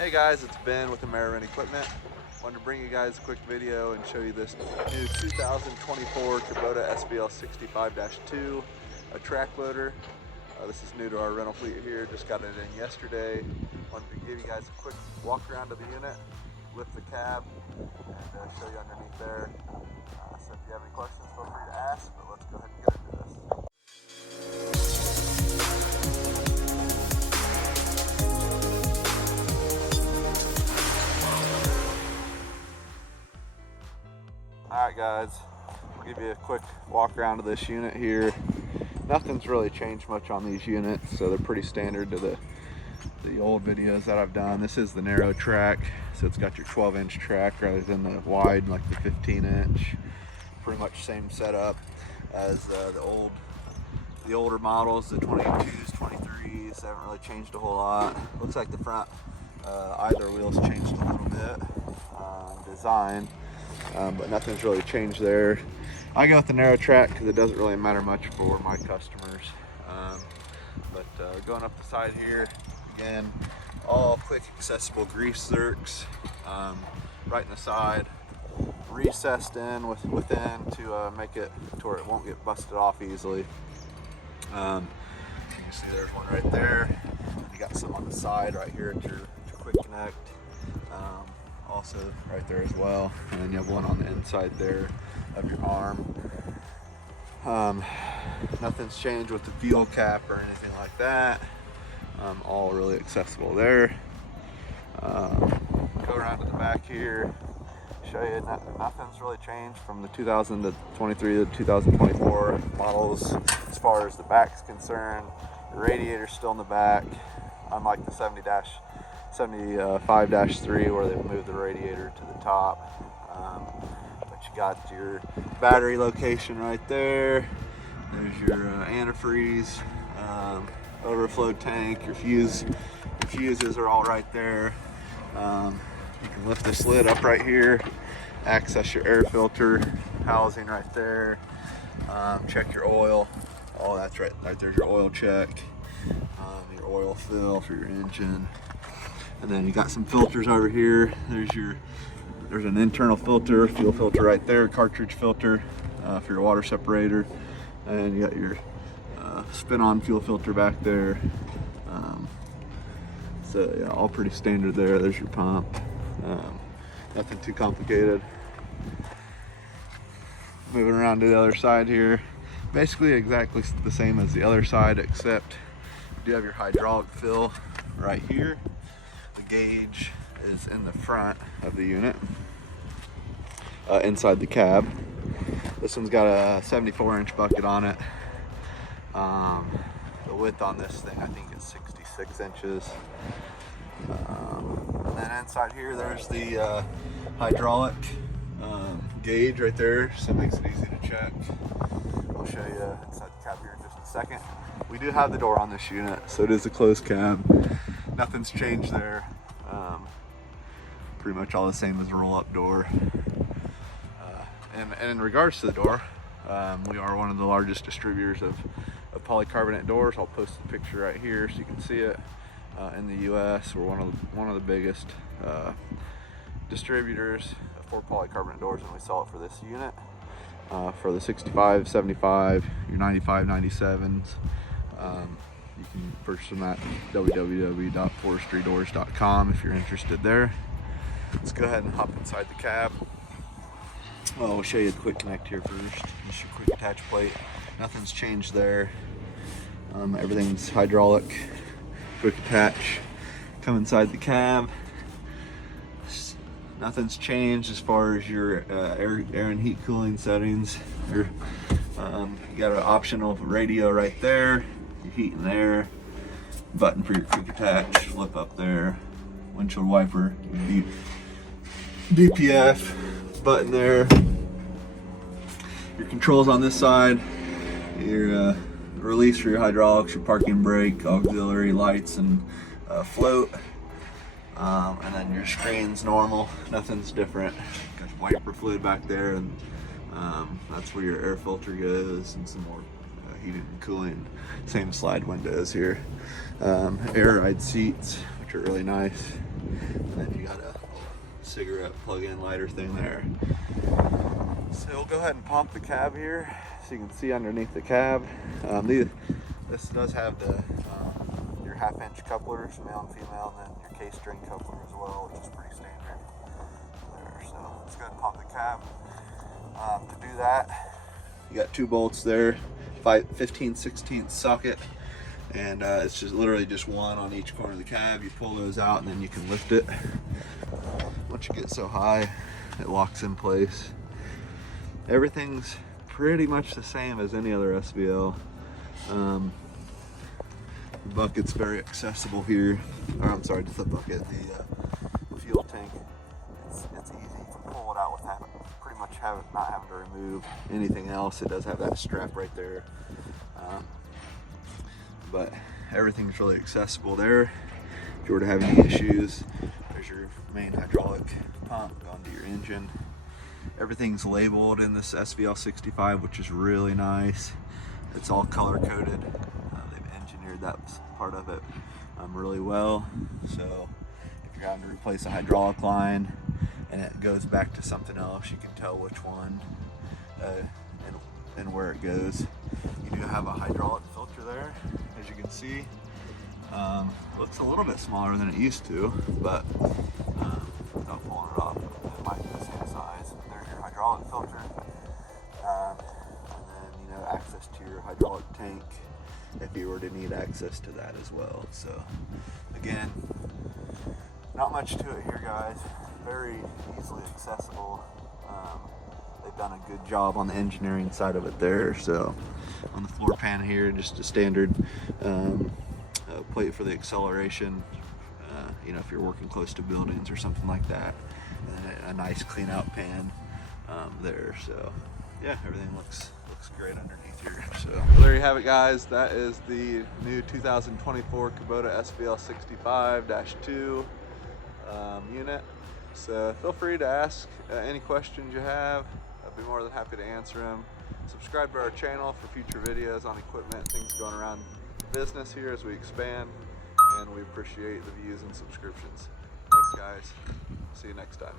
Hey guys, it's Ben with AmeriRent Equipment. Wanted to bring you guys a quick video and show you this new 2024 Kubota SVL65-2, a track loader. This is new to our rental fleet here, just got it in yesterday. Wanted to give you guys a quick walk around of the unit, lift the cab, and show you underneath there. So if you have any questions, feel free to ask, but let's go ahead and get into this. Alright guys, I'll give you a quick walk around of this unit here. Nothing's really changed much on these units, so they're pretty standard to the old videos that I've done. This is the narrow track, so it's got your 12-inch track rather than the wide like the 15-inch. Pretty much same setup as the older models, the 22s, 23s. They haven't really changed a whole lot. Looks like the front either wheel's changed a little bit design. But nothing's really changed there. I go with the narrow track because it doesn't really matter much for my customers. But going up the side here, again, all quick accessible grease zerks right in the side, recessed in within to make it to where it won't get busted off easily. You can see there's one right there. You got some on the side right here at your quick connect. Also right there as well, and then you have one on the inside there of your arm. Nothing's changed with the fuel cap or anything like that. All really accessible there. Go around to the back here, show you nothing's really changed from the 2023 to 2024 models as far as the back's concerned. The radiator's still in the back, unlike the 75-3 where they've moved the radiator to the top. But you got your battery location right there. There's your antifreeze, overflow tank, your fuses are all right there. You can lift this lid up right here, access your air filter housing right there. Check your oil. Oh, that's right there's your oil check. Your oil fill for your engine. And then you got some filters over here. There's an internal filter, fuel filter right there, cartridge filter for your water separator. And you got your spin-on fuel filter back there. So yeah, all pretty standard there. There's your pump. Nothing too complicated. Moving around to the other side here. Basically exactly the same as the other side, except you do have your hydraulic fill right here. The gauge is in the front of the unit, inside the cab. This one's got a 74-inch bucket on it. The width on this thing I think is 66 inches. And then inside here there's the hydraulic gauge right there, so it makes it easy to check. I'll show you inside the cab here in just a second. We do have the door on this unit, so it is a closed cab. Nothing's changed there. Pretty much all the same as a roll-up door. And in regards to the door, we are one of the largest distributors of polycarbonate doors. I'll post the picture right here so you can see it. In the U.S., we're one of the biggest distributors for polycarbonate doors, and we sell it for this unit. For the 65, 75, your 95, 97s. You can purchase them at www.forestrydoors.com if you're interested there. Let's go ahead and hop inside the cab. Well, we'll show you the quick connect here first. Just your quick attach plate. Nothing's changed there. Everything's hydraulic. Quick attach. Come inside the cab. Nothing's changed as far as your air and heat cooling settings. You got an optional radio right there. Your heat and air. Button for your quick attach. Flip up there. Windshield wiper. DPF. Button there. Your controls on this side. Your release for your hydraulics, your parking brake, auxiliary lights, and float. And then your screen's normal, nothing's different. Got wiper fluid back there, and that's where your air filter goes, and some more heated and cooling. Same slide windows here. Air ride seats, which are really nice. cigarette plug-in lighter thing there. So we'll go ahead and pop the cab here so you can see underneath the cab. This does have the your half-inch couplers, male and female, and then your case-string coupler as well, which is pretty standard there. So let's go ahead and pop the cab. To do that, you got 2 bolts there, 15/16 socket, and it's just literally just one on each corner of the cab. You pull those out and then you can lift it. Once you get so high, it locks in place. Everything's pretty much the same as any other SVL. The bucket's very accessible here. Or I'm sorry, the bucket, the fuel tank. It's easy. You can pull it out with pretty much not having to remove anything else. It does have that strap right there. But everything's really accessible there. If you were to have any issues, there's your main hydraulic pump going to your engine. Everything's labeled in this SVL65, which is really nice. It's all color coded. They've engineered that part of it really well. So if you're having to replace a hydraulic line and it goes back to something else, you can tell which one and where it goes. You do have a hydraulic filter there, as you can see. Looks a little bit smaller than it used to, but without pulling it off, it might be the same size. There's your hydraulic filter, and then access to your hydraulic tank if you were to need access to that as well. So again, not much to it here, guys. Very easily accessible. They've done a good job on the engineering side of it there. So on the floor pan here, just a standard plate for the acceleration, if you're working close to buildings or something like that, and then a nice clean out pan there. So yeah, everything looks great underneath here. So well, there you have it, guys. That is the new 2024 Kubota SVL65-2 unit. So feel free to ask any questions you have. I'd be more than happy to answer them. Subscribe to our channel for future videos on equipment, things going around the business here as we expand, and we appreciate the views and subscriptions. Thanks, guys. See you next time.